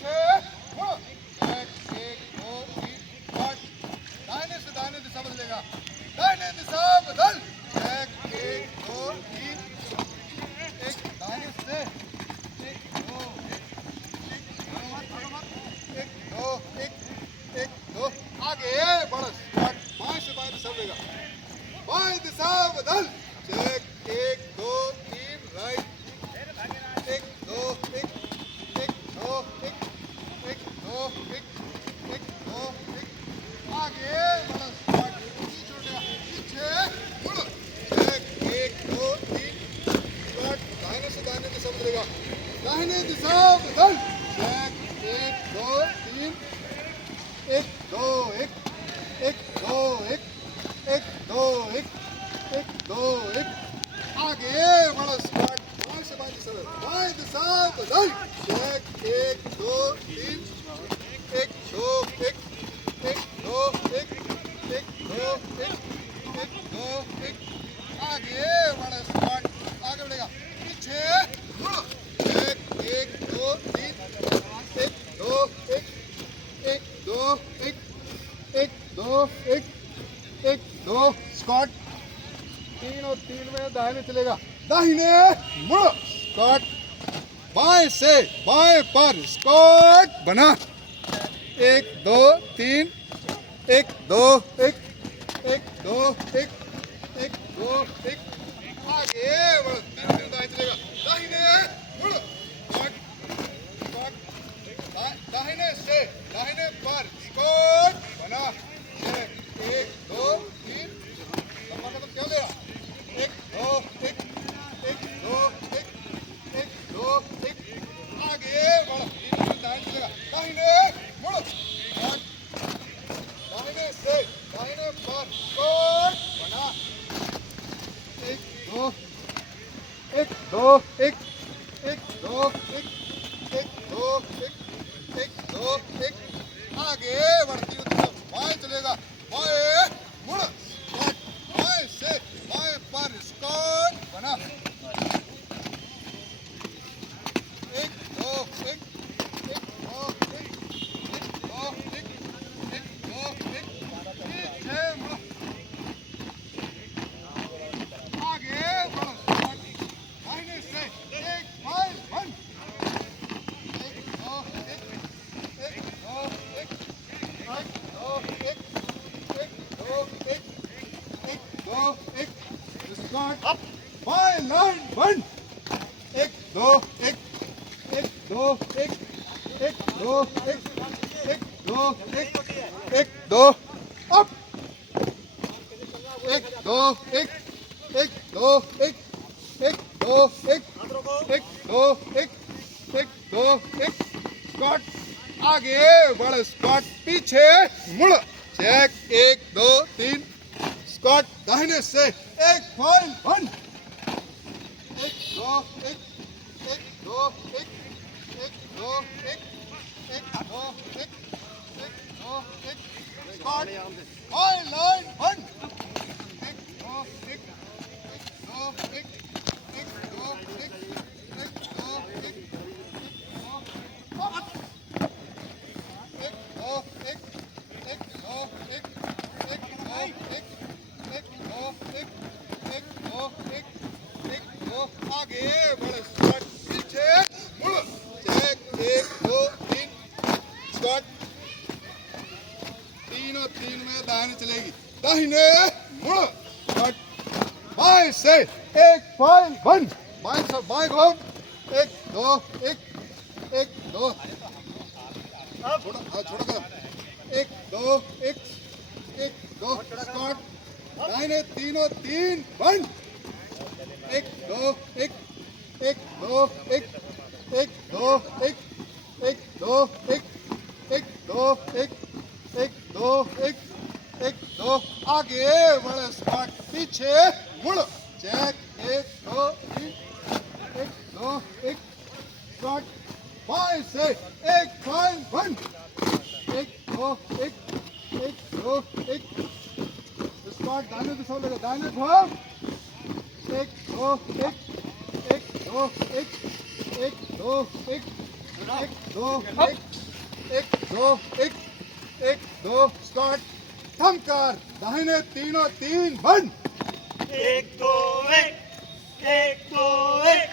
पीछे मुड़ो, चेक, एक दो तीन स्टार्ट, दाहिने से दाहिने दिशा बदलेगा, दाहिने दिशा बदल, चेक, एक दो तीन, एक दाहिने से, एक दो एक दो, आगे बढ़, स्टार्ट, बाएं से बाएं दिशा बदलेगा, बाएं दिशा बदल, चेक, एक दो तीन राइट, एक दो एक दो एक दो एक दो आगे बढ़ो, स्टार्ट, छोड़ेगा, पीछे मुड़ो, चेक, एक दो तीन स्टार्ट, दाहिने से दाहिने दिशा बदलेगा, दाहिने दिशा बदल, चेक, एक दो तीन एक दो एक दो एक दो एक दो आगे बढ़ो, स्टार्ट, बाएं से बाएं दिशा, बाएं दिशा बदल, चेक, एक दो तीन एक दो एक दो एक दो एक दो आगे बढ़ो, स्टार्ट, आगे बढ़ेगा, पीछे मुड़ो, चेक, एक दो तीन एक दो एक दो एक दो एक दो स्कॉट, तीन और तीन में दाहिने चलेगा, दाहिने मुड़ो, स्कॉट, बाएं से बाएं पर स्कॉट बना, एक दो तीन एक दो एक दो एक दो आगे बढ़ो, तीन तीन दाहिने चलेगा, दाहिने मुड़ो, स्कॉट, स्कॉट, दाहिने से दाहिने पर स्कॉट बना, एक दो तीन, क्या ले रहा, एक दो एक दो एक दो आगे बढ़ो, तीन तीन दाहिने चलेगा, दाहिने मुड़ो, दाहिने से दाहिने पर स्कॉट बना, एक दो एक दो एक दो एक दो आगे बढ़ती हुई तरफ बाएं चलेगा, बाएं मुड़, बाएं से बाएं पर स्कॉट बना, एक दो एक दो पीछे मुड़ो, आगे बढ़ो, दाहिने से एक फाइल बंद, एक दो स्टार्ट अप, बाएं लाइन बंद, एक दो एक दो एक दो एक दो अप, एक दो एक दो एक दो स्कॉट, आगे बढ़, स्कॉट, पीछे मुड़, चेक, एक दो तीन स्कॉट, दाहिने से एक फाइल बंद, एक दो एक दो एक दो स्कॉट, फाइल लाइन बंद, एक दो एक दो आगे बढ़ो, स्कॉट, पीछे मुड़ो, चेक, एक दो तीन स्कॉट, तीनों तीन में दाहिने चलेगी, दाहिने मुड़ो, स्कॉट, बाएं से एक फाइल बंद, बाएं से बाएं घूम, एक दो छोटा कदम, एक दो स्कॉट, दाहिने तीनों तीन बंद, एक दो एक दो आगे बढ़ो, स्कॉट, पीछे मुड़ो, चेक, एक दो तीन स्कॉट, बाएं से एक फाइल बंद, एक दो स्कॉट, दाहिने दिशा में दाहिने घूम, एक दो एक दो एक दो एक दो स्टार्ट थम कर दाहिने तीनों तीन बंद एक दो एक एक दो एक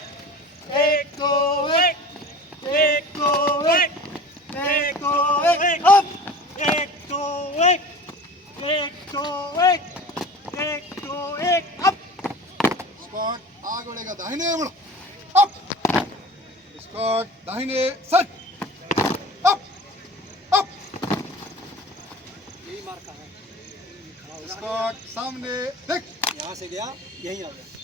एक दो एक एक दो एक एक दो एक अप एक दो एक एक दो एक दो एक अप स्क्वाट आगे बढ़ेगा दाहिने बढ़ो अप स्क्वाट दाहिने सेट अप अप यही मार का है स्क्वाट सामने देख यहाँ से गया यहीं आ गया